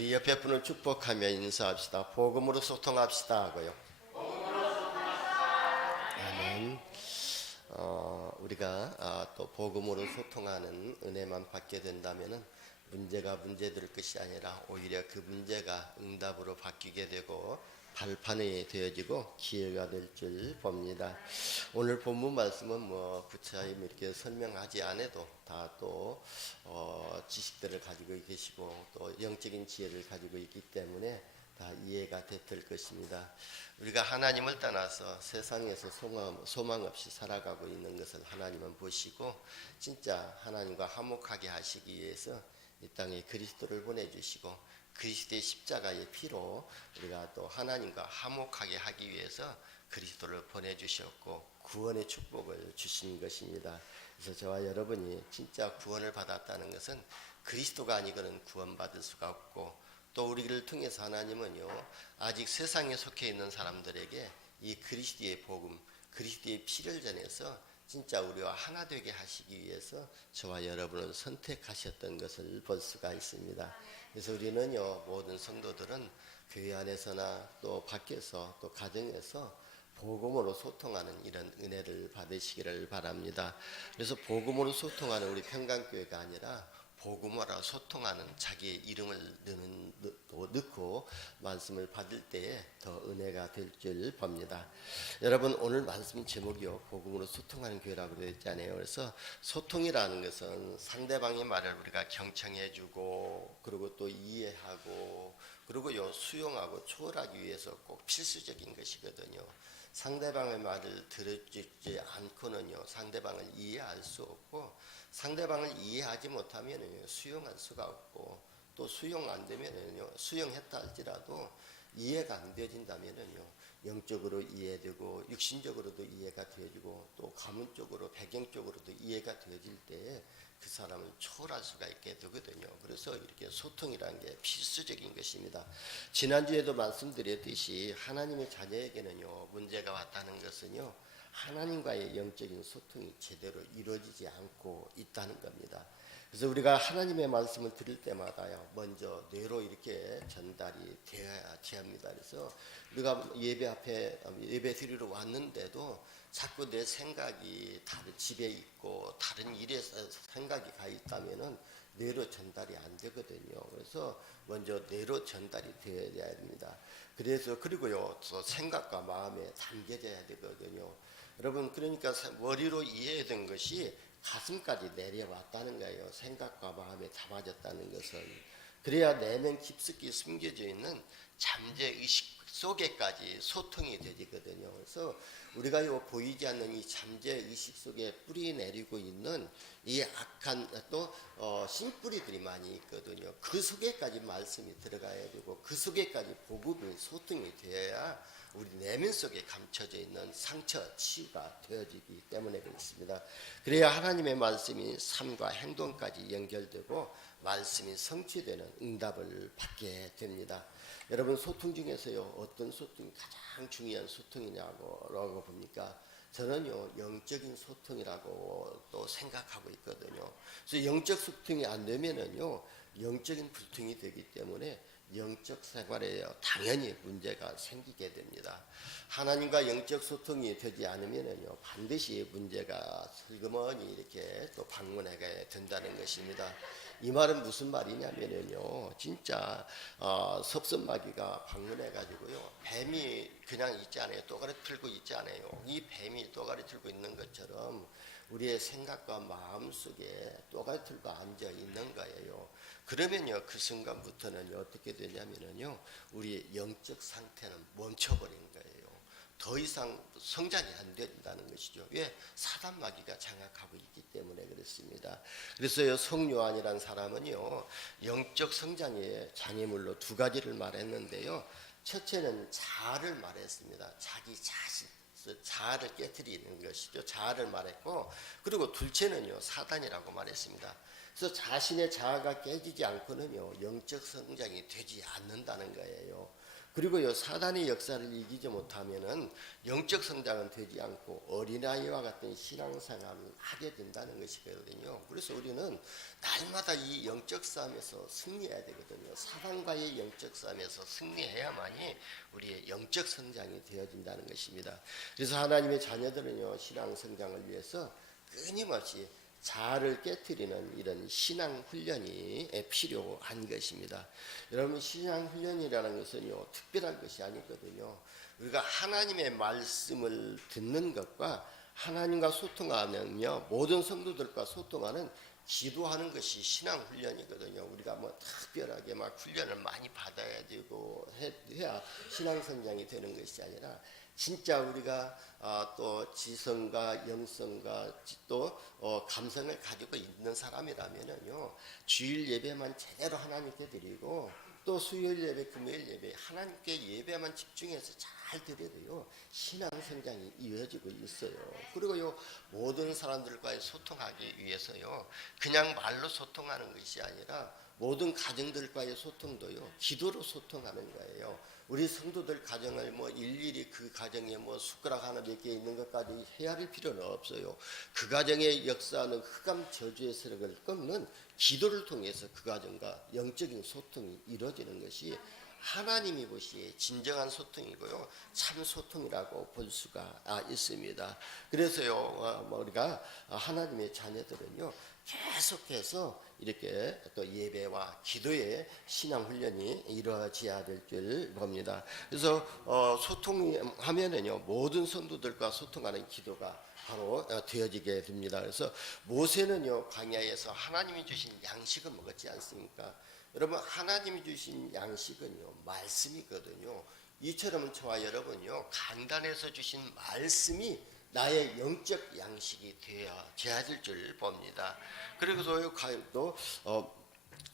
우리 옆에 분을 축복하며 인사합시다. 복음으로 소통합시다 하고요. 아멘. 우리가 또 복음으로 소통하는 은혜만 받게 된다면은 문제가 문제될 것이 아니라 오히려 그 문제가 응답으로 바뀌게 되고 발판이 되어지고 기회가 될 줄 봅니다. 오늘 본문 말씀은 구체적으로 이렇게 설명하지 않아도 다 또 지식들을 가지고 계시고 또 영적인 지혜를 가지고 있기 때문에 다 이해가 될 것입니다. 우리가 하나님을 떠나서 세상에서 소망 없이 살아가고 있는 것을 하나님은 보시고 진짜 하나님과 화목하게 하시기 위해서 이 땅에 그리스도를 보내주시고 그리스도의 십자가의 피로 우리가 또 하나님과 화목하게 하기 위해서 그리스도를 보내주셨고 구원의 축복을 주신 것입니다. 그래서 저와 여러분이 진짜 구원을 받았다는 것은 그리스도가 아니고는 구원받을 수가 없고 또 우리를 통해서 하나님은요 아직 세상에 속해 있는 사람들에게 이 그리스도의 복음, 그리스도의 피를 전해서 진짜 우리와 하나 되게 하시기 위해서 저와 여러분을 선택하셨던 것을 볼 수가 있습니다. 그래서 우리는요 모든 성도들은 교회 안에서나 또 밖에서 또 가정에서 복음으로 소통하는 이런 은혜를 받으시기를 바랍니다. 그래서 복음으로 소통하는 우리 평강교회가 아니라 복음으로 소통하는 자기의 이름을 넣고 말씀을 받을 때에 더 은혜가 될 줄 봅니다. 여러분 오늘 말씀 제목이요 복음으로 소통하는 교회라고 되어 있잖아요. 그래서 소통이라는 것은 상대방의 말을 우리가 경청해주고 그리고 또 이해하고 그리고요 수용하고 초월하기 위해서 꼭 필수적인 것이거든요. 상대방의 말을 들어주지 않고는요 상대방을 이해할 수 없고 상대방을 이해하지 못하면은요 수용할 수가 없고 또 수용 안 되면은요 수용했다 할지라도 이해가 안 되어진다면은요 영적으로 이해되고 육신적으로도 이해가 되어지고 또 가문적으로 배경적으로도 이해가 되어질 때에 그 사람을 초월할 수가 있게 되거든요. 그래서 이렇게 소통이라는 게 필수적인 것입니다. 지난주에도 말씀드렸듯이 하나님의 자녀에게는요 문제가 왔다는 것은요 하나님과의 영적인 소통이 제대로 이루어지지 않고 있다는 겁니다. 그래서 우리가 하나님의 말씀을 들을 때마다요 먼저 뇌로 이렇게 전달이 되어야지 합니다. 그래서 우리가 예배 드리러 왔는데도 자꾸 내 생각이 다른 집에 있고 다른 일에 생각이 가 있다면은 뇌로 전달이 안 되거든요. 그래서 먼저 뇌로 전달이 되어야 됩니다. 그리고요 또 생각과 마음에 담겨져야 되거든요. 여러분 그러니까 머리로 이해된 것이 가슴까지 내려왔다는 거예요. 생각과 마음에 담아졌다는 것은. 그래야 내면 깊숙이 숨겨져 있는 잠재의식 속에까지 소통이 되거든요. 그래서 우리가 보이지 않는 이 잠재의식 속에 뿌리 내리고 있는 이 악한 또 신뿌리들이 많이 있거든요. 그 속에까지 말씀이 들어가야 되고 그 속에까지 복음이 소통이 되어야 우리 내면 속에 감춰져 있는 상처 치유가 되어지기 때문에 그렇습니다. 그래야 하나님의 말씀이 삶과 행동까지 연결되고 말씀이 성취되는 응답을 받게 됩니다. 여러분 소통 중에서요 어떤 소통이 가장 중요한 소통이냐고 봅니까? 저는요 영적인 소통이라고 또 생각하고 있거든요. 그래서 영적 소통이 안 되면은요 영적인 불통이 되기 때문에 영적 생활에 당연히 문제가 생기게 됩니다. 하나님과 영적 소통이 되지 않으면은요 반드시 문제가 슬그머니 이렇게 또 방문하게 된다는 것입니다. 이 말은 무슨 말이냐면은요 진짜 섭선마귀가 방문해가지고요 뱀이 그냥 있지 않아요. 또가리 틀고 있지 않아요. 이 뱀이 또가리 틀고 있는 것처럼 우리의 생각과 마음 속에 또가리 틀고 앉아 있는 거예요. 그러면요 그 순간부터는 어떻게 되냐면은요 우리의 영적 상태는 멈춰버린 거예요. 더 이상 성장이 안 된다는 것이죠. 왜? 사단 마귀가 장악하고 있기 때문에 그렇습니다. 그래서 성요한이라는 사람은요 영적 성장의 장애물로 두 가지를 말했는데요. 첫째는 자아를 말했습니다. 자기 자신 자아를 깨트리는 것이죠. 자아를 말했고 그리고 둘째는요 사단이라고 말했습니다. 그래서 자신의 자아가 깨지지 않고는요 영적 성장이 되지 않는다는 거예요. 그리고요, 사단의 역사를 이기지 못하면은 영적 성장은 되지 않고 어린아이와 같은 신앙생활을 하게 된다는 것이거든요. 그래서 우리는 날마다 이 영적 싸움에서 승리해야 되거든요. 사단과의 영적 싸움에서 승리해야만이 우리의 영적 성장이 되어진다는 것입니다. 그래서 하나님의 자녀들은요, 신앙 성장을 위해서 끊임없이 자아를 깨트리는 이런 신앙 훈련이 필요한 것입니다. 여러분, 신앙 훈련이라는 것은요, 특별한 것이 아니거든요. 우리가 하나님의 말씀을 듣는 것과 하나님과 소통하면요, 모든 성도들과 소통하는 기도하는 것이 신앙 훈련이거든요. 우리가 뭐 특별하게 막 훈련을 많이 받아야 되고 해야 신앙 성장이 되는 것이 아니라, 진짜 우리가 또 지성과 영성과 또 감성을 가지고 있는 사람이라면요, 주일 예배만 제대로 하나님께 드리고 또 수요일 예배, 금요일 예배 하나님께 예배만 집중해서 잘 드려도요, 신앙 성장이 이어지고 있어요. 그리고요, 모든 사람들과의 소통하기 위해서요, 그냥 말로 소통하는 것이 아니라 모든 가정들과의 소통도요, 기도로 소통하는 거예요. 우리 성도들 가정을 뭐 일일이 그 가정에 뭐 숟가락 하나 몇 개 있는 것까지 헤아릴 필요는 없어요. 그 가정의 역사하는 흑암 저주의 세력을 꺾는 기도를 통해서 그 가정과 영적인 소통이 이루어지는 것이 하나님이 보시기에 진정한 소통이고요, 참 소통이라고 볼 수가 있습니다. 그래서요, 우리가 하나님의 자녀들은요, 계속해서 이렇게 또 예배와 기도의 신앙 훈련이 이루어져야 될 줄 봅니다. 그래서 소통하면은요, 모든 성도들과 소통하는 기도가 바로 되어지게 됩니다. 그래서 모세는요, 광야에서 하나님이 주신 양식을 먹었지 않습니까? 여러분, 하나님이 주신 양식은요, 말씀이거든요. 이처럼 저와 여러분요, 강단에서 주신 말씀이 나의 영적 양식이 되어져야 될 줄 봅니다. 그리고서 또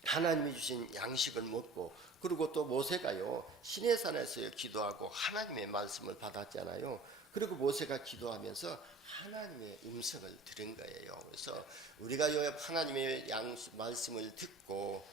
하나님이 주신 양식을 먹고, 그리고 또 모세가요, 시내산에서 기도하고 하나님의 말씀을 받았잖아요. 그리고 모세가 기도하면서 하나님의 음성을 들은 거예요. 그래서 우리가 하나님의 말씀을 듣고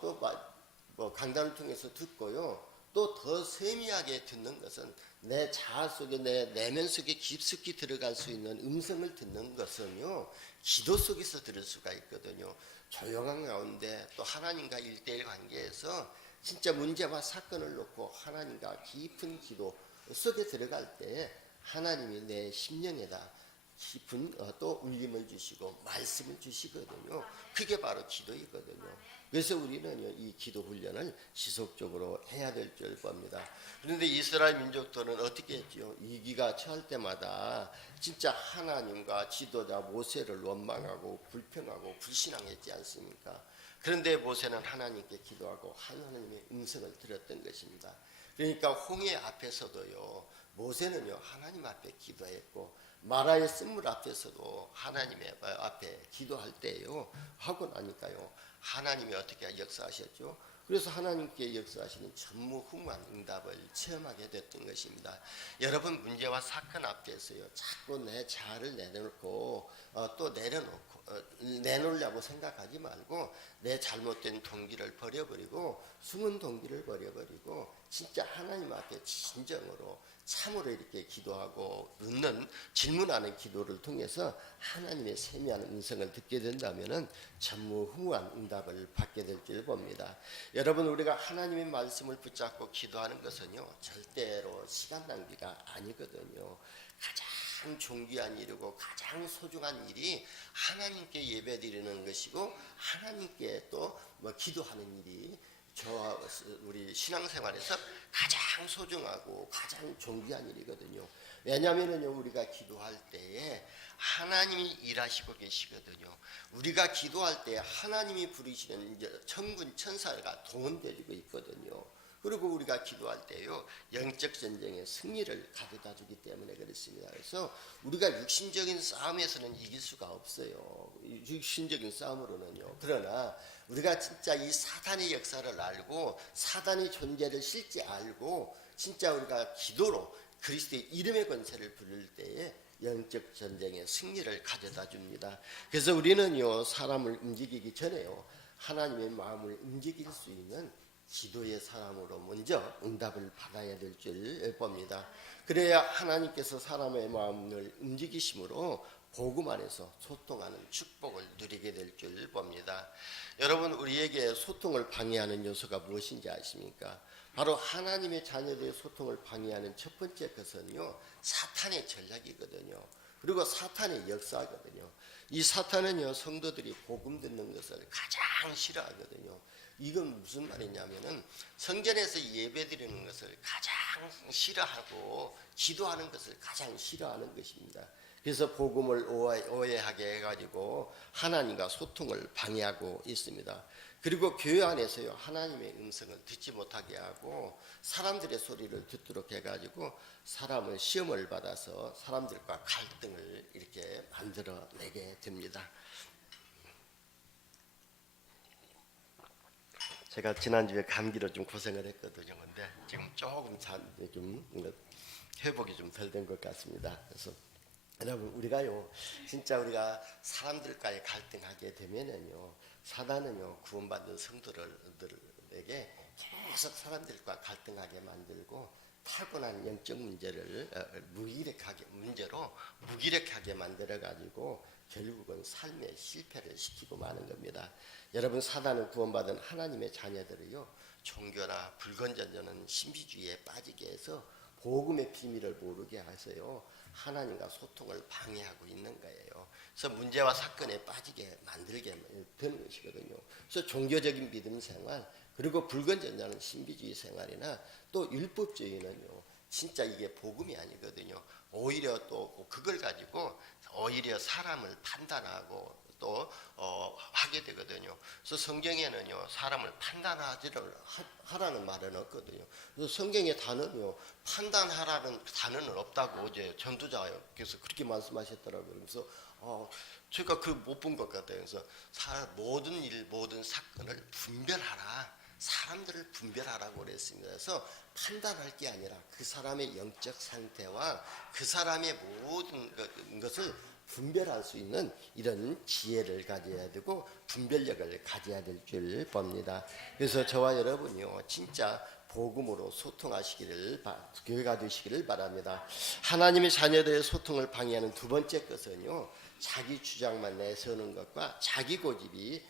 또 강단을 통해서 듣고요, 또 더 세미하게 듣는 것은 내 자아 속에, 내 내면 속에 깊숙이 들어갈 수 있는 음성을 듣는 것은요, 기도 속에서 들을 수가 있거든요. 조용한 가운데 또 하나님과 일대일 관계에서 진짜 문제와 사건을 놓고 하나님과 깊은 기도 속에 들어갈 때 하나님이 내 심령에다 깊은 또 울림을 주시고 말씀을 주시거든요. 그게 바로 기도이거든요. 그래서 우리는 이 기도 훈련을 지속적으로 해야 될 줄 봅니다. 그런데 이스라엘 민족들은 어떻게 했죠? 위기가 처할 때마다 진짜 하나님과 지도자 모세를 원망하고 불평하고 불신앙했지 않습니까? 그런데 모세는 하나님께 기도하고 하나님의 음성을 들었던 것입니다. 그러니까 홍해 앞에서도요, 모세는요, 하나님 앞에 기도했고, 마라의 쓴물 앞에서도 하나님의 앞에 기도할 때요, 하고 나니까요, 하나님이 어떻게 역사하셨죠? 그래서 하나님께 역사하시는 전무후무한 응답을 체험하게 됐던 것입니다. 여러분, 문제와 사건 앞에서요, 자꾸 내 자아를 내놓고 또 내놓으려고 생각하지 말고, 내 잘못된 동기를 버려버리고, 숨은 동기를 버려버리고, 진짜 하나님 앞에 진정으로 참으로 이렇게 기도하고 묻는, 질문하는 기도를 통해서 하나님의 세미한 음성을 듣게 된다면은 전무후무한 응답을 받게 될 줄 봅니다. 여러분, 우리가 하나님의 말씀을 붙잡고 기도하는 것은요, 절대로 시간 낭비가 아니거든요. 가장 존귀한 일이고 가장 소중한 일이 하나님께 예배드리는 것이고, 하나님께 또 기도하는 일이 저와 우리 신앙생활에서 가장 소중하고 가장 존귀한 일이거든요. 왜냐하면요, 우리가 기도할 때에 하나님이 일하시고 계시거든요. 우리가 기도할 때 하나님이 부르시는 천군 천사가 동원되고 있거든요. 그리고 우리가 기도할 때요, 영적 전쟁의 승리를 가져다 주기 때문에 그렇습니다. 그래서 우리가 육신적인 싸움에서는 이길 수가 없어요. 육신적인 싸움으로는요. 그러나 우리가 진짜 이 사단의 역사를 알고 사단의 존재를 실제 알고 진짜 우리가 기도로 그리스도의 이름의 권세를 부를 때에 영적 전쟁의 승리를 가져다 줍니다. 그래서 우리는요, 사람을 움직이기 전에요, 하나님의 마음을 움직일 수 있는 기도의 사람으로 먼저 응답을 받아야 될 줄 봅니다. 그래야 하나님께서 사람의 마음을 움직이심으로 복음 안에서 소통하는 축복을 누리게 될 줄 봅니다. 여러분, 우리에게 소통을 방해하는 요소가 무엇인지 아십니까? 바로 하나님의 자녀들의 소통을 방해하는 첫 번째 것은요, 사탄의 전략이거든요. 그리고 사탄의 역사거든요. 이 사탄은요, 성도들이 복음 듣는 것을 가장 싫어하거든요. 이건 무슨 말이냐면은 성전에서 예배드리는 것을 가장 싫어하고 기도하는 것을 가장 싫어하는 것입니다. 그래서 복음을 오해하게 해가지고 하나님과 소통을 방해하고 있습니다. 그리고 교회 안에서요, 하나님의 음성을 듣지 못하게 하고 사람들의 소리를 듣도록 해가지고 사람을 시험을 받아서 사람들과 갈등을 이렇게 만들어내게 됩니다. 제가 지난주에 감기로 좀 고생을 했거든요. 근데 지금 조금 회복이 좀 덜 된 것 같습니다. 그래서 여러분, 우리가요, 진짜 우리가 사람들과의 갈등하게 되면은요, 사단은요, 구원받은 성도들에게 계속 사람들과 갈등하게 만들고 타고난 영적 문제를 문제로 무기력하게 만들어 가지고 결국은 삶의 실패를 시키고 마는 겁니다. 여러분, 사단은 구원받은 하나님의 자녀들을요, 종교나 불건전하는 신비주의에 빠지게 해서 복음의 비밀을 모르게 해서요, 하나님과 소통을 방해하고 있는 거예요. 그래서 문제와 사건에 빠지게 만들게 되는 것이거든요. 그래서 종교적인 믿음 생활, 그리고 불건전하는 신비주의 생활이나 또 율법주의는요, 진짜 이게 복음이 아니거든요. 오히려 또 그걸 가지고 오히려 사람을 판단하고 또 하게 되거든요. 그래서 성경에는요, 사람을 하라는 말은 없거든요. 그래서 성경의 단어는요, 판단하라는 단어는 없다고 어제 전도자께서 그렇게 말씀하셨더라고요. 그래서 제가 그 못 본 것 같아요. 그래서 모든 일, 모든 사건을 분별하라. 사람들을 분별하라고 그랬습니다. 그래서 판단할 게 아니라 그 사람의 영적 상태와 그 사람의 모든 것을 분별할 수 있는 이런 지혜를 가져야 되고 분별력을 가져야 될 줄 봅니다. 그래서 저와 여러분이요, 진짜 복음으로 소통하시기를, 교회가 되시기를 바랍니다. 하나님의 자녀들의 소통을 방해하는 두 번째 것은요, 자기 주장만 내세우는 것과 자기 고집이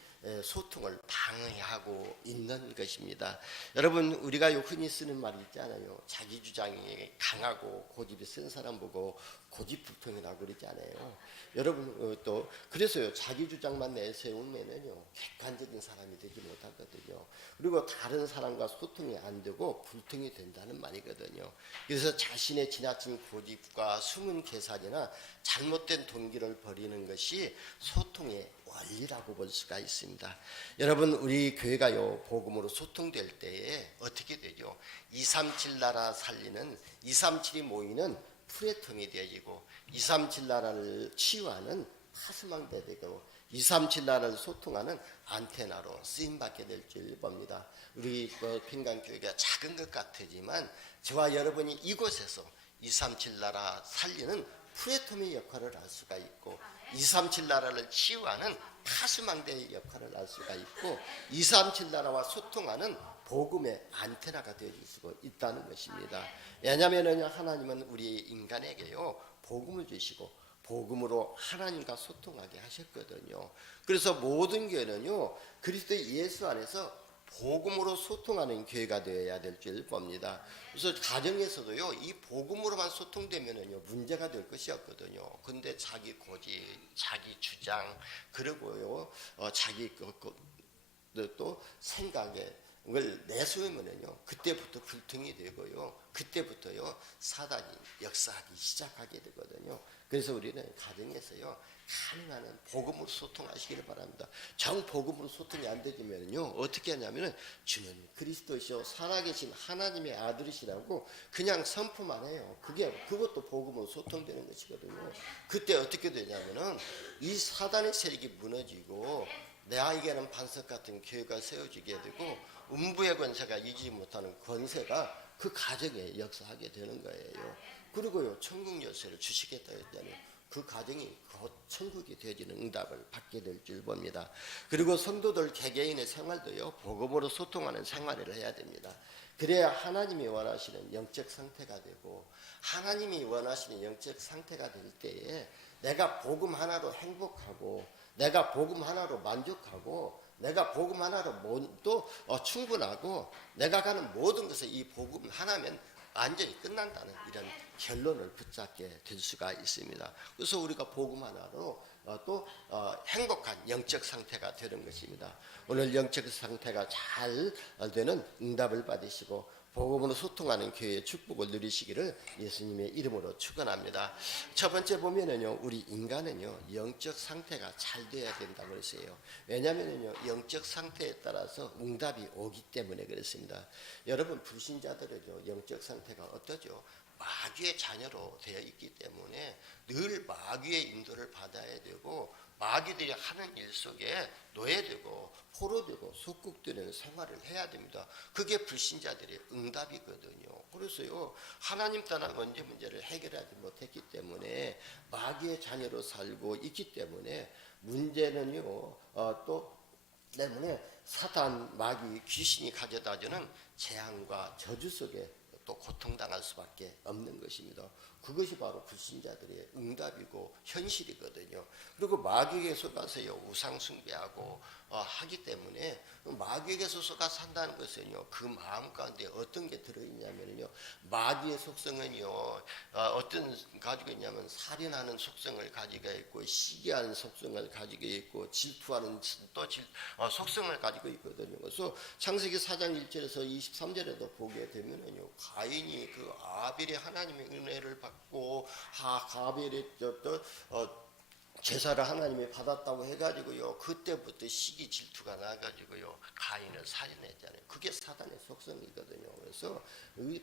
소통을 방해하고 있는 것입니다. 여러분, 우리가 흔히 쓰는 말이 있잖아요. 자기 주장이 강하고 고집이 센 사람 보고 고집불통이라고 그러잖아요. 여러분, 또 그래서요, 자기 주장만 내세우면은요, 객관적인 사람이 되지 못하거든요. 그리고 다른 사람과 소통이 안 되고 불통이 된다는 말이거든요. 그래서 자신의 지나친 고집과 숨은 계산이나 잘못된 동기를 버리는 것이 소통의 원리라고 볼 수가 있습니다. 여러분, 우리 교회가요, 복음으로 소통될 때에 어떻게 되죠? 237 나라 살리는 237이 모이는 프레통이 되어지고 237 나라를 치유하는 파수망대 되고 237 나라를 소통하는 안테나로 쓰임받게 될 줄 봅니다. 우리 평강교회가 작은 것 같지만 저와 여러분이 이곳에서 237 나라 살리는 프레톰의 역할을 할 수가 있고 237 나라를 치유하는 파수망대의 역할을 할 수가 있고 237 나라와 소통하는 복음의 안테나가 되어줄 수가 있다는 것입니다. 왜냐하면 하나님은 우리 인간에게요, 복음을 주시고 복음으로 하나님과 소통하게 하셨거든요. 그래서 모든 교회는요, 그리스도 예수 안에서 복음으로 소통하는 교회가 되어야 될 줄 봅니다. 그래서 가정에서도요, 이 복음으로만 소통되면은요, 문제가 될 것이 없거든요. 근데 자기 고집, 자기 주장, 그리고요, 자기 또 생각을 내세우면은요, 그때부터 불통이 되고요, 그때부터요, 사단이 역사하기 시작하게 되거든요. 그래서 우리는 가정에서요, 가능한 복음으로 소통하시기를 바랍니다. 정 복음으로 소통이 안 되면요, 어떻게 하냐면은 주는 그리스도시요 살아계신 하나님의 아들이시라고 그냥 선포만 해요. 그것도 복음으로 소통되는 것이거든요. 그때 어떻게 되냐면은 이 사단의 세력이 무너지고 내에게는 반석 같은 교회가 세워지게 되고 음부의 권세가 이기지 못하는 권세가 그 가정에 역사하게 되는 거예요. 그리고요, 천국 열쇠를 주시겠다 했잖아요. 그 가정이 곧 천국이 되어지는 응답을 받게 될 줄 봅니다. 그리고 성도들 개개인의 생활도요, 복음으로 소통하는 생활을 해야 됩니다. 그래야 하나님이 원하시는 영적 상태가 되고, 하나님이 원하시는 영적 상태가 될 때에 내가 복음 하나로 행복하고, 내가 복음 하나로 만족하고, 내가 복음 하나로 또 충분하고, 내가 가는 모든 것을 이 복음 하나면 완전히 끝난다는 이런 결론을 붙잡게 될 수가 있습니다. 그래서 우리가 복음 하나로 또 행복한 영적 상태가 되는 것입니다. 오늘 영적 상태가 잘 되는 응답을 받으시고 복음으로 소통하는 교회의 축복을 누리시기를 예수님의 이름으로 축원합니다. 첫 번째 보면은요, 우리 인간은요 영적 상태가 잘 돼야 된다고 그랬어요. 왜냐하면요 영적 상태에 따라서 응답이 오기 때문에 그렇습니다. 여러분, 불신자들은요 영적 상태가 어떠죠? 마귀의 자녀로 되어 있기 때문에 늘 마귀의 인도를 받아야 되고, 마귀들이 하는 일 속에 노예되고 포로되고 속국되는 생활을 해야 됩니다. 그게 불신자들의 응답이거든요. 그래서요, 하나님 떠난 원죄 문제를 해결하지 못했기 때문에 마귀의 자녀로 살고 있기 때문에 문제는요, 또 때문에 사탄, 마귀, 귀신이 가져다주는 재앙과 저주 속에 또 고통당할 수밖에 없는 것입니다. 그것이 바로 불신자들의 응답이고 현실이거든요. 그리고 마귀에게 속아서요 우상 숭배하고 하기 때문에, 마귀에게서 속아 산다는 것은요 그 마음 가운데 어떤 게 들어있냐면요, 마귀의 속성은요 어떤 가지고 있냐면 살인하는 속성을 가지고 있고, 시기하는 속성을 가지고 있고, 질투하는 또 속성을 가지고 있거든요. 그래서 창세기 4장 1절에서 23절에도 보게 되면은요, 가인이 그 아벨이 하나님의 은혜를 받고 가벨이 제사를 하나님이 받았다고 해가지고요, 그때부터 시기 질투가 나가지고요 가인을 살인했잖아요. 그게 사단의 속성이거든요. 그래서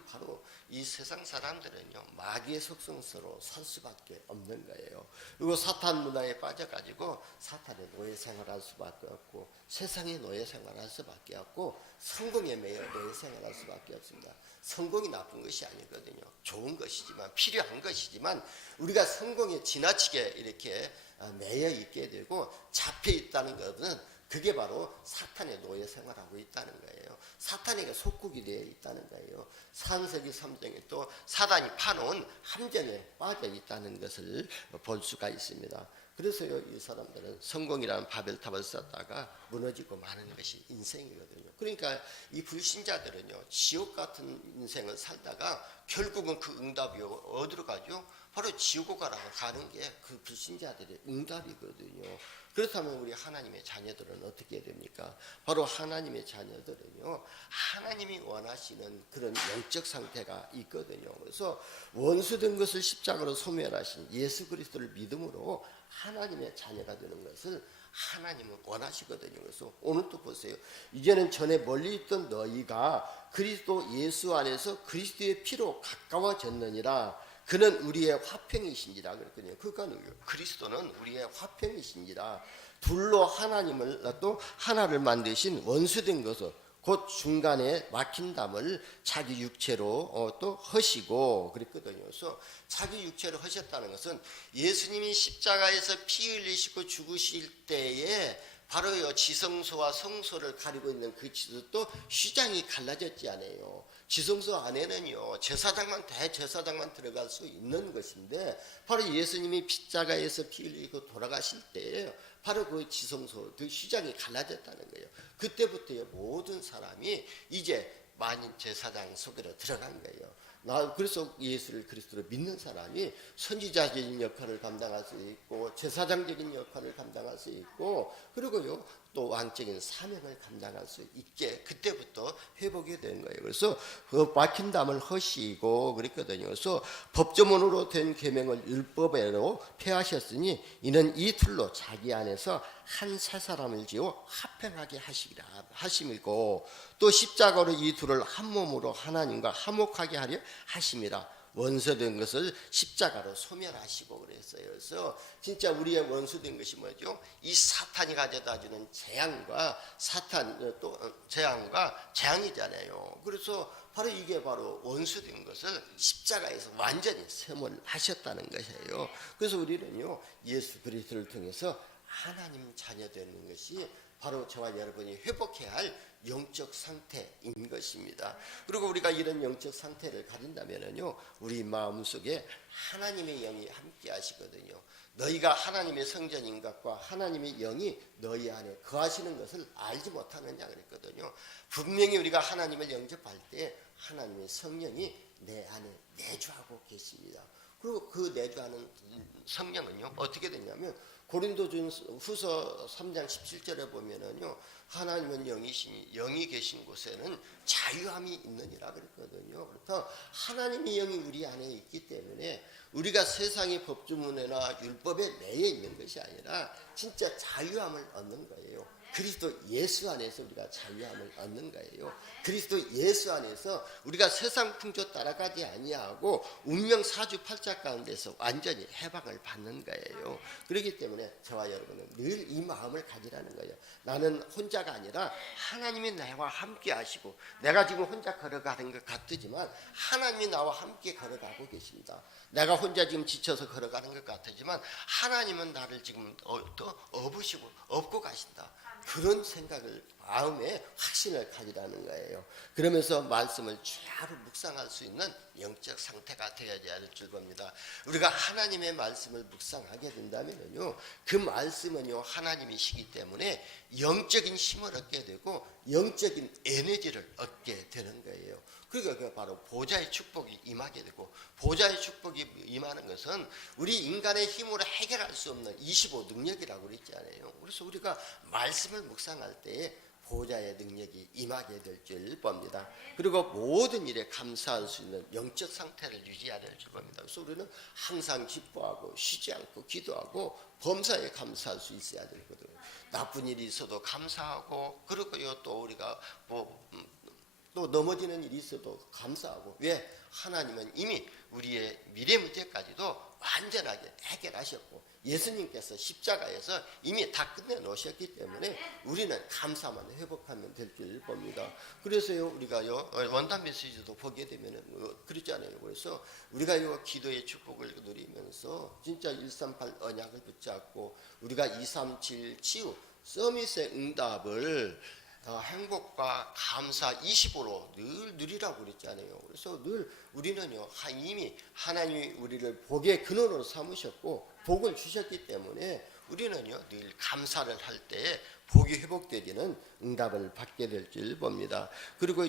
바로 이 세상 사람들은요 마귀의 속성으로 살 수밖에 없는 거예요. 그리고 사탄 문화에 빠져가지고 사탄의 노예 생활할 수밖에 없고, 세상의 노예 생활할 수밖에 없고, 성공에 매여 노예 생활할 수밖에 없습니다. 성공이 나쁜 것이 아니거든요. 좋은 것이지만, 필요한 것이지만, 우리가 성공에 지나치게 이렇게 매여 있게 되고 잡혀 있다는 것은 그게 바로 사탄의 노예 생활하고 있다는 거예요. 사탄에게 속국이 되어 있다는 거예요. 창세기 3장에 또 사단이 파놓은 함정에 빠져 있다는 것을 볼 수가 있습니다. 그래서요, 이 사람들은 성공이라는 바벨탑을 쌓다가 무너지고 마는 것이 인생이거든요. 그러니까 이 불신자들은요 지옥 같은 인생을 살다가 결국은 그 응답이 어디로 가죠? 바로 지옥으로 가는 게 그 불신자들의 응답이거든요. 그렇다면 우리 하나님의 자녀들은 어떻게 됩니까? 바로 하나님의 자녀들은요 하나님이 원하시는 그런 영적 상태가 있거든요. 그래서 원수된 것을 십자가로 소멸하신 예수 그리스도를 믿음으로 하나님의 자녀가 되는 것을 하나님은 원하시거든요. 그래서 오늘 또 보세요. 이제는 전에 멀리 있던 너희가 그리스도 예수 안에서 그리스도의 피로 가까워졌느니라. 그는 우리의 화평이신지라 그랬거든요. 그러니까 그리스도는 우리의 화평이신지라. 둘로 하나님을 또 하나를 만드신 원수된 것을, 곧 중간에 막힌 담을 자기 육체로 또 허시고 그랬거든요. 그래서 자기 육체로 허셨다는 것은 예수님이 십자가에서 피 흘리시고 죽으실 때에 바로 지성소와 성소를 가리고 있는 그 지도 휘장이 갈라졌지 않아요. 지성소 안에는요 제사장만, 대제사장만 들어갈 수 있는 것인데, 바로 예수님이 십자가에서 피 흘리고 돌아가실 때에 바로 그 지성소, 그 휘장이 갈라졌다는 거예요. 그때부터 모든 사람이 이제 만인 제사장 속으로 들어간 거예요. 그래서 예수를 그리스도로 믿는 사람이 선지자적인 역할을 감당할 수 있고, 제사장적인 역할을 감당할 수 있고, 그리고요 또 왕적인 사명을 감당할 수 있게 그때부터 회복이 된 거예요. 그래서 그 막힌 담을 허시고 그랬거든요. 그래서 법조문으로 된 계명을 율법으로 폐하셨으니 이는 이 틀로 자기 안에서 한 세 사람을 지어 화평하게 하시기라 하심이고, 또 십자가로 이 둘을 한 몸으로 하나님과 화목하게 하려 하심이라. 원수된 것을 십자가로 소멸하시고 그랬어요. 그래서 진짜 우리의 원수된 것이 뭐죠? 이 사탄이 가져다주는 재앙과 재앙이잖아요. 그래서 바로 이게 바로 원수된 것을 십자가에서 완전히 소멸하셨다는 것이에요. 그래서 우리는요, 예수 그리스도를 통해서 하나님 자녀 되는 것이 바로 저와 여러분이 회복해야 할 영적 상태인 것입니다. 그리고 우리가 이런 영적 상태를 가진다면요, 우리 마음속에 하나님의 영이 함께 하시거든요. 너희가 하나님의 성전인 것과 하나님의 영이 너희 안에 거하시는 것을 알지 못하느냐 그랬거든요. 분명히 우리가 하나님을 영접할 때 하나님의 성령이 내 안에 내주하고 계십니다. 그리고 그 내주하는 성령은요, 어떻게 되냐면 고린도전후서 3장 17절에 보면은요, 하나님은 영이시니 영이 계신 곳에는 자유함이 있느니라 그랬거든요. 그렇다 하나님의 영이 우리 안에 있기 때문에 우리가 세상의 법주문이나 율법에 매여 있는 것이 아니라 진짜 자유함을 얻는 거예요. 그리스도 예수 안에서 우리가 자유함을 얻는 거예요. 그리스도 예수 안에서 우리가 세상 풍조 따라가지 아니하고 운명 사주팔자 가운데서 완전히 해방을 받는 거예요. 그렇기 때문에 저와 여러분은 늘 이 마음을 가지라는 거예요. 나는 혼자가 아니라 하나님이 나와 함께 하시고, 내가 지금 혼자 걸어가는 것 같지만 하나님이 나와 함께 걸어가고 계십니다. 내가 혼자 지금 지쳐서 걸어가는 것 같지만 하나님은 나를 지금 업으시고 업고 가신다. 그런 생각을 마음에 확신을 가지라는 거예요. 그러면서 말씀을 쫙 묵상할 수 있는 영적 상태가 되어야 할 줄 겁니다. 우리가 하나님의 말씀을 묵상하게 된다면요, 그 말씀은요 하나님이시기 때문에 영적인 힘을 얻게 되고 영적인 에너지를 얻게 되는 거예요. 그러니까 그 바로 보좌의 축복이 임하게 되고, 보좌의 축복이 임하는 것은 우리 인간의 힘으로 해결할 수 없는 25 능력이라고 그랬잖아요. 그래서 우리가 말씀을 묵상할 때에 보좌의 능력이 임하게 될 줄 봅니다. 그리고 모든 일에 감사할 수 있는 영적 상태를 유지해야 될 줄 봅니다. 그래서 우리는 항상 기뻐하고 쉬지 않고 기도하고 범사에 감사할 수 있어야 되거든요. 나쁜 일이 있어도 감사하고, 그리고요 또 우리가 또 넘어지는 일이 있어도 감사하고. 왜? 하나님은 이미 우리의 미래 문제까지도 완전하게 해결하셨고 예수님께서 십자가에서 이미 다 끝내놓으셨기 때문에 우리는 감사만 회복하면 될 줄 봅니다. 그래서요 우리가요 원단 메시지도 보게 되면은 그렇잖아요. 그래서 우리가요 기도의 축복을 누리면서 진짜 138 언약을 붙잡고 우리가 237 치유 서밋의 응답을 행복과 감사 20으로 늘 누리라고 그랬잖아요. 그래서 늘 우리는요 이미 하나님이 우리를 복의 근원으로 삼으셨고 복을 주셨기 때문에 우리는요 늘 감사를 할 때에 복이 회복되기는 응답을 받게 될 줄 봅니다. 그리고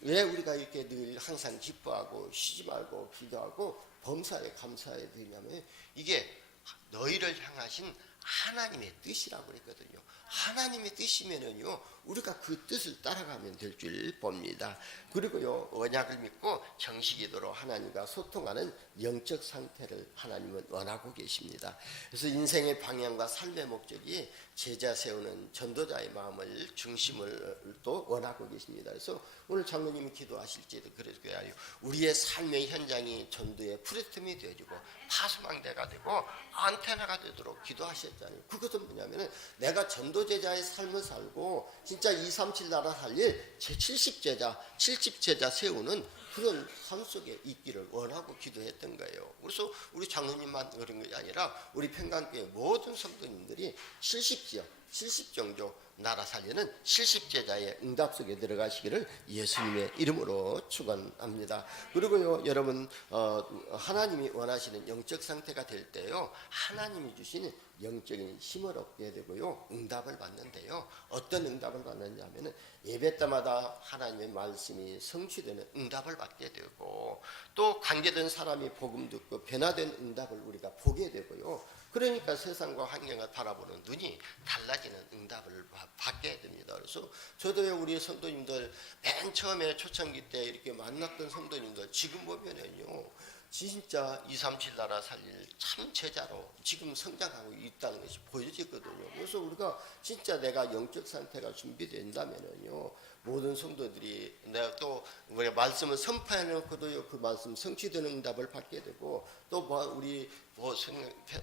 왜 우리가 이렇게 늘 항상 기뻐하고 쉬지 말고 기도하고 범사에 감사해야 되냐면 이게 너희를 향하신 하나님의 뜻이라고 그랬거든요. 하나님의 뜻이면은요 우리가 그 뜻을 따라가면 될 줄 봅니다. 그리고요 언약을 믿고 정식기도로 하나님과 소통하는 영적 상태를 하나님은 원하고 계십니다. 그래서 인생의 방향과 삶의 목적이 제자 세우는 전도자의 마음을 중심을 또 원하고 계십니다. 그래서 오늘 장로님이 기도하실지도 그럴 거예요. 우리의 삶의 현장이 전도의 플랫폼이 되어지고 파수망대가 되고 안테나가 되도록 기도하셨잖아요. 그것은 뭐냐면은 내가 전도제자의 삶을 살고 진짜 237 나라 살릴 제70제자 70제자 세우는 그런 삶 속에 있기를 원하고 기도했던 거예요. 그래서 우리 장로님만 그런 것이 아니라 우리 평강교회 모든 성도님들이 70지역 70정조 나라 살리는 70제자의 응답 속에 들어가시기를 예수님의 이름으로 축원합니다. 그리고요 여러분 하나님이 원하시는 영적 상태가 될 때요 하나님이 주시는 영적인 힘을 얻게 되고요 응답을 받는데요. 어떤 응답을 받느냐면은 예배 때마다 하나님의 말씀이 성취되는 응답을 받게 되고 또 관계된 사람이 복음 듣고 변화된 응답을 우리가 보게 되고요. 그러니까 세상과 환경을 바라보는 눈이 달라지는 응답을 받게 됩니다. 그래서 저도요 우리 성도님들 맨 처음에 초창기 때 이렇게 만났던 성도님들 지금 보면은요 진짜 237 나라 살릴 참 제자로 지금 성장하고 있다는 것이 보여지거든요. 그래서 우리가 진짜 내가 영적 상태가 준비된다면은요 모든 성도들이 내가 또 우리가 말씀을 선포해놓고도 그 말씀 성취되는 응답을 받게 되고 또 우리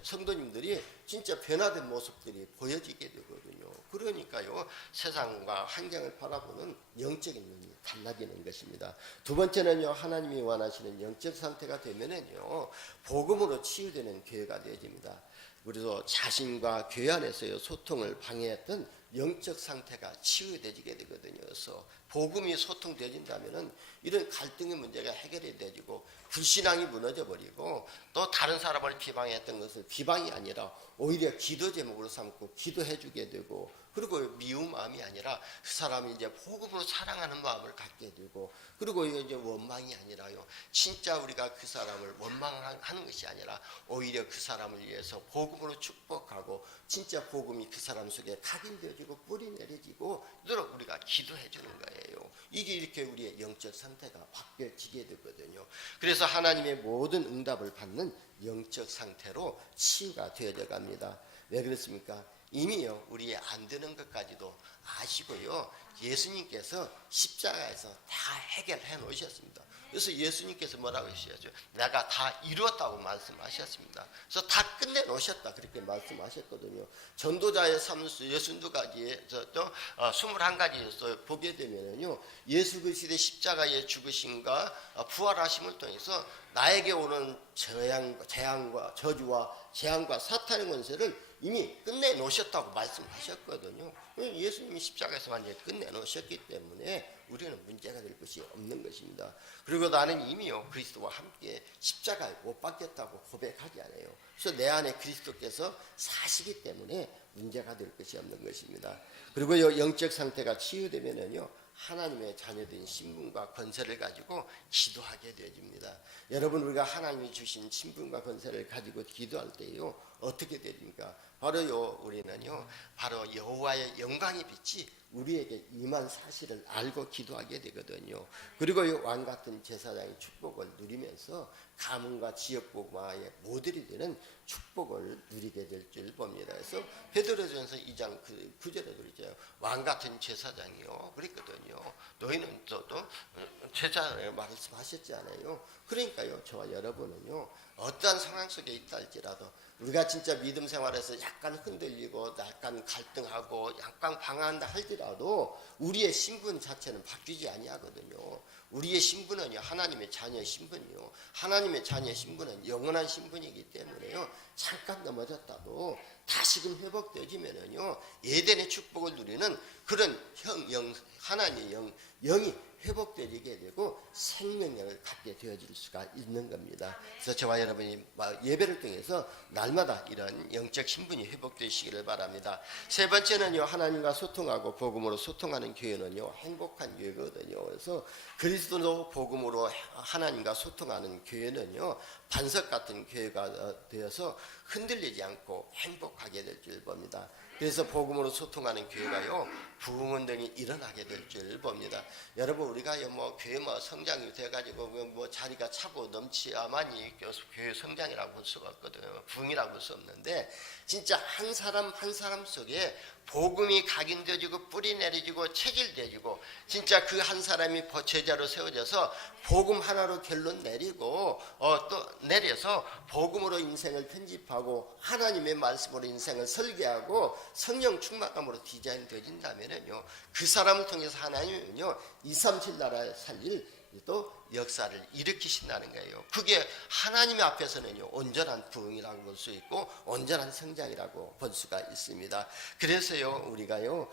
성도님들이 진짜 변화된 모습들이 보여지게 되거든요. 그러니까요 세상과 환경을 바라보는 영적인 눈이 달라지는 것입니다. 두 번째는요 하나님이 원하시는 영적 상태가 되면은요 복음으로 치유되는 교회가 되어집니다. 그래서 자신과 교회 안에서의 소통을 방해했던 영적 상태가 치유되지게 되거든요. 그래서 복음이 소통되진다면은 이런 갈등의 문제가 해결이 되지고 불신앙이 무너져 버리고 또 다른 사람을 비방했던 것을 비방이 아니라 오히려 기도 제목으로 삼고 기도해 주게 되고 그리고 미운 마음이 아니라 그 사람이 이제 복음으로 사랑하는 마음을 갖게 되고 그리고 이제 원망이 아니라요 진짜 우리가 그 사람을 원망하는 것이 아니라 오히려 그 사람을 위해서 복음으로 축복하고 진짜 복음이 그 사람 속에 각인되어지고 뿌리 내려지고 이도록 우리가 기도해 주는 거예요. 이게 이렇게 우리의 영적 상태가 바뀌어지게 되거든요. 그래서 하나님의 모든 응답을 받는 영적 상태로 치유가 되어져 갑니다. 왜 그렇습니까? 이미요 우리의 안 되는 것까지도 아시고요 예수님께서 십자가에서 다 해결해 놓으셨습니다. 그래서 예수님께서 뭐라고 하셨죠? 내가 다 이루었다고 말씀하셨습니다. 그래서 다 끝내 놓으셨다 그렇게 말씀하셨거든요. 전도자의 삶 62가지 21가지에서 보게 되면요 예수 그리스도의 십자가의 죽으심과 부활하심을 통해서 나에게 오는 재앙과 저주와 재앙과 사탄의 권세를 이미 끝내 놓으셨다고 말씀하셨거든요. 예수님이 십자가에서 완전히 끝내 놓으셨기 때문에 우리는 문제가 될 것이 없는 것입니다. 그리고 나는 이미요 그리스도와 함께 십자가에 못 박혔다고 고백하지 않아요. 그래서 내 안에 그리스도께서 사시기 때문에 문제가 될 것이 없는 것입니다. 그리고 영적 상태가 치유되면은요 하나님의 자녀된 신분과 권세를 가지고 기도하게 되어집니다. 여러분 우리가 하나님이 주신 신분과 권세를 가지고 기도할 때요 어떻게 됩니까? 바로요 우리는요 바로 여호와의 영광의 빛이 우리에게 임한 사실을 알고 기도하게 되거든요. 그리고 이 왕 같은 제사장의 축복을 누리면서 가문과 지역복마의 모델이 되는 축복을 누리게 될 줄 봅니다. 그래서 베드로전서 2장 9절에 그러죠. 왕 같은 제사장이요 그랬거든요. 너희는 또 제사장을 말씀하셨지 않아요. 그러니까요 저와 여러분은요 어떠한 상황 속에 있다 할지라도 우리가 진짜 믿음 생활에서 약간 흔들리고 약간 갈등하고 약간 방황한다 할지라도 우리의 신분 자체는 바뀌지 아니하거든요. 우리의 신분은요 하나님의 자녀의 신분이요 하나님의 자녀의 신분은 영원한 신분이기 때문에요 잠깐 넘어졌다도 다시금 회복되지면은요 예덴의 축복을 누리는 그런 하나님의 영이 회복되게 되고 생명력을 갖게 되어질 수가 있는 겁니다. 그래서 저와 여러분이 예배를 통해서 날마다 이런 영적 신분이 회복되시기를 바랍니다. 세 번째는요 하나님과 소통하고 복음으로 소통하는 교회는요 행복한 교회거든요. 그래서 그리스도로 복음으로 하나님과 소통하는 교회는요 반석 같은 교회가 되어서 흔들리지 않고 행복하게 될 줄 봅니다. 그래서 복음으로 소통하는 교회가요 부흥 운동이 일어나게 될 줄 봅니다. 여러분 우리가요 교회 성장이 돼가지고 자리가 차고 넘치야만이 교회 성장이라고 볼 수가 없거든요. 부흥이라고 볼 수 없는데 진짜 한 사람 한 사람 속에 복음이 각인되어지고 뿌리 내려지고 체질되어지고 진짜 그 한 사람이 제자로 세워져서 복음 하나로 결론 내리고 또 내려서 복음으로 인생을 편집하고 하나님의 말씀으로 인생을 설계하고 성령 충만함으로 디자인되어진다면요 그 사람을 통해서 하나님은요 237 나라에 살릴 또 역사를 일으키신다는 거예요. 그게 하나님의 앞에서는요 온전한 부흥이라고 볼 수 있고 온전한 성장이라고 볼 수가 있습니다. 그래서요 우리가요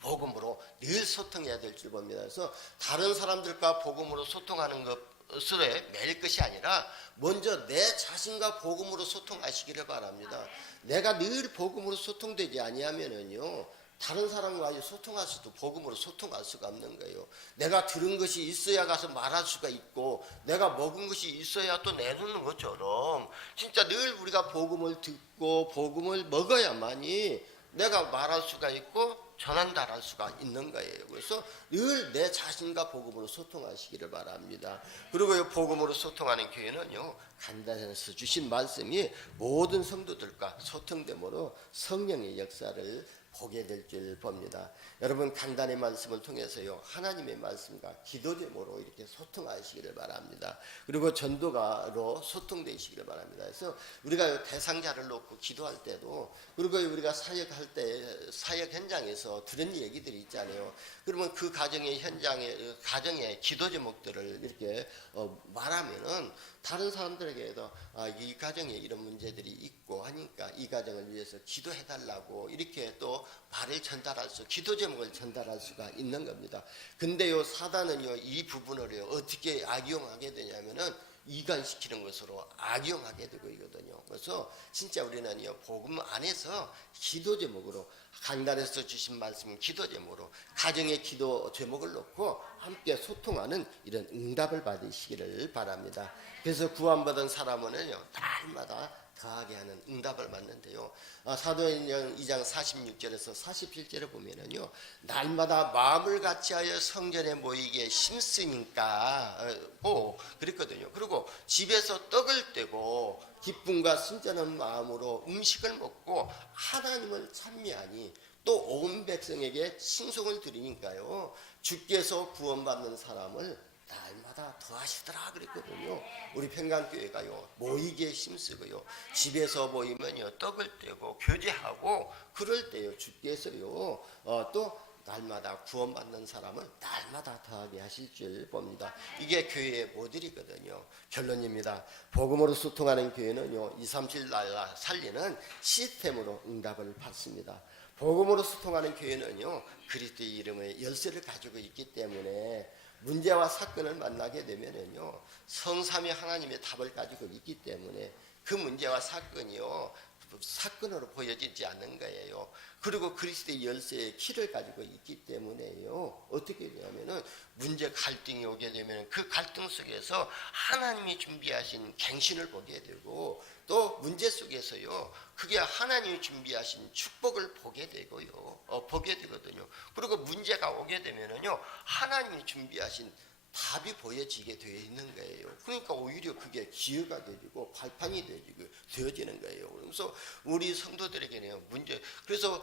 복음으로 늘 소통해야 될 줄 봅니다. 그래서 다른 사람들과 복음으로 소통하는 것에 매일 것이 아니라 먼저 내 자신과 복음으로 소통하시기를 바랍니다. 내가 늘 복음으로 소통되지 아니하면은요 다른 사람과 소통할 수도 복음으로 소통할 수가 없는 거예요. 내가 들은 것이 있어야 가서 말할 수가 있고 내가 먹은 것이 있어야 또 내놓는 것처럼 진짜 늘 우리가 복음을 듣고 복음을 먹어야만이 내가 말할 수가 있고 전한달할 수가 있는 거예요. 그래서 늘 내 자신과 복음으로 소통하시기를 바랍니다. 그리고 이 복음으로 소통하는 교회는요 간단해서 주신 말씀이 모든 성도들과 소통됨으로 성령의 역사를 보게 될 줄 봅니다. 여러분 강단의 말씀을 통해서요 하나님의 말씀과 기도 제목으로 이렇게 소통하시기를 바랍니다. 그리고 전도가로 소통되시기를 바랍니다. 그래서 우리가 대상자를 놓고 기도할 때도 그리고 우리가 사역할 때 사역 현장에서 들은 얘기들이 있잖아요. 그러면 그 가정의 가정의 기도 제목들을 이렇게 말하면은 다른 사람들에게도 이 가정에 이런 문제들이 있고 하니까 이 가정을 위해서 기도해달라고 이렇게 또 말을 전달할 기도 제목을 전달할 수가 있는 겁니다. 근데요 사단은요 이 부분을 어떻게 악용하게 되냐면은 이간시키는 것으로 악용하게 되고 있거든요. 그래서 진짜 우리는요 복음 안에서 기도 제목으로 강단에서 주신 말씀 기도 제목으로 가정의 기도 제목을 놓고 함께 소통하는 이런 응답을 받으시기를 바랍니다. 그래서 구원받은 사람은요 날마다 더하게 하는 응답을 받는데요. 사도행전 2장 46절에서 47절에 보면은요 날마다 마음을 같이하여 성전에 모이게 심쓰니까 그랬거든요. 그리고 집에서 떡을 떼고 기쁨과 순전한 마음으로 음식을 먹고 하나님을 찬미하니 또 온 백성에게 칭송을 드리니까요 주께서 구원받는 사람을 날마다 더하시더라 그랬거든요. 우리 평강교회가요 모이게 힘쓰고요 집에서 모이면요 떡을 떼고 교제하고 그럴 때요 주께서요 또 날마다 구원받는 사람을 날마다 더하게 하실 줄 봅니다. 이게 교회의 모델이거든요. 결론입니다. 복음으로 소통하는 교회는요 237 나라 살리는 시스템으로 응답을 받습니다. 복음으로 소통하는 교회는요 그리스도의 이름의 열쇠를 가지고 있기 때문에 문제와 사건을 만나게 되면은요 성삼위 하나님의 답을 가지고 있기 때문에 그 문제와 사건이요 사건으로 보여지지 않는 거예요. 그리고 그리스도의 열쇠의 키를 가지고 있기 때문에요 어떻게 되냐면은 문제 갈등이 오게 되면 그 갈등 속에서 하나님이 준비하신 갱신을 보게 되고 또 문제 속에서요 그게 하나님이 준비하신 축복을 보게 되고요 보게 되거든요. 그리고 문제가 오게 되면은요 하나님이 준비하신 답이 보여지게 되어 있는 거예요. 그러니까 오히려 그게 기회가 되어지고 발판이 되어지는 거예요. 그래서 우리 성도들에게는 그래서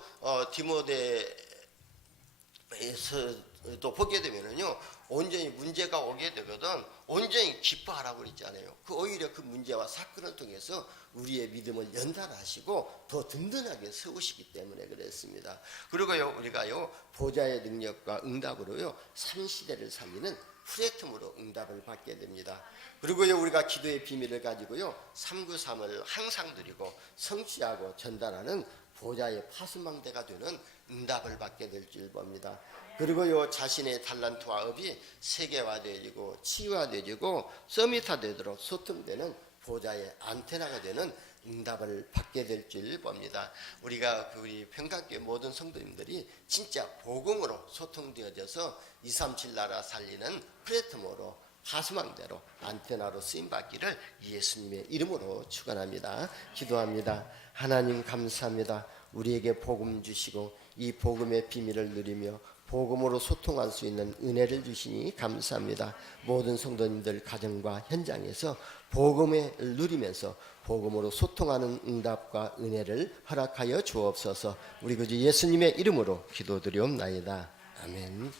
디모데에서도 보게 되면은요 온전히 문제가 오게 되거든 온전히 기뻐하라고 그랬잖아요. 오히려 그 문제와 사건을 통해서 우리의 믿음을 연단하시고 더 든든하게 세우시기 때문에 그랬습니다. 그리고요 우리가요 보좌의 능력과 응답으로요 삼시대를 살리는 프레텀으로 응답을 받게 됩니다. 그리고요 우리가 기도의 비밀을 가지고요 393을 항상 드리고 성취하고 전달하는 보좌의 파수망대가 되는 응답을 받게 될 줄 봅니다. 그리고요 자신의 달란트와 업이 세계화되어지고 치유화되어지고 서밋화되도록 소통되는 보좌의 안테나가 되는 응답을 받게 될 줄 봅니다. 우리 평강교회 모든 성도님들이 진짜 복음으로 소통되어져서 237 나라 살리는 플랫폼으로 파수망대로 안테나로 쓰임받기를 예수님의 이름으로 축원합니다. 기도합니다. 하나님 감사합니다. 우리에게 복음 주시고 이 복음의 비밀을 누리며 복음으로 소통할 수 있는 은혜를 주시니 감사합니다. 모든 성도님들 가정과 현장에서 복음을 누리면서 복음으로 소통하는 응답과 은혜를 허락하여 주옵소서. 우리 구주 예수님의 이름으로 기도드리옵나이다. 아멘.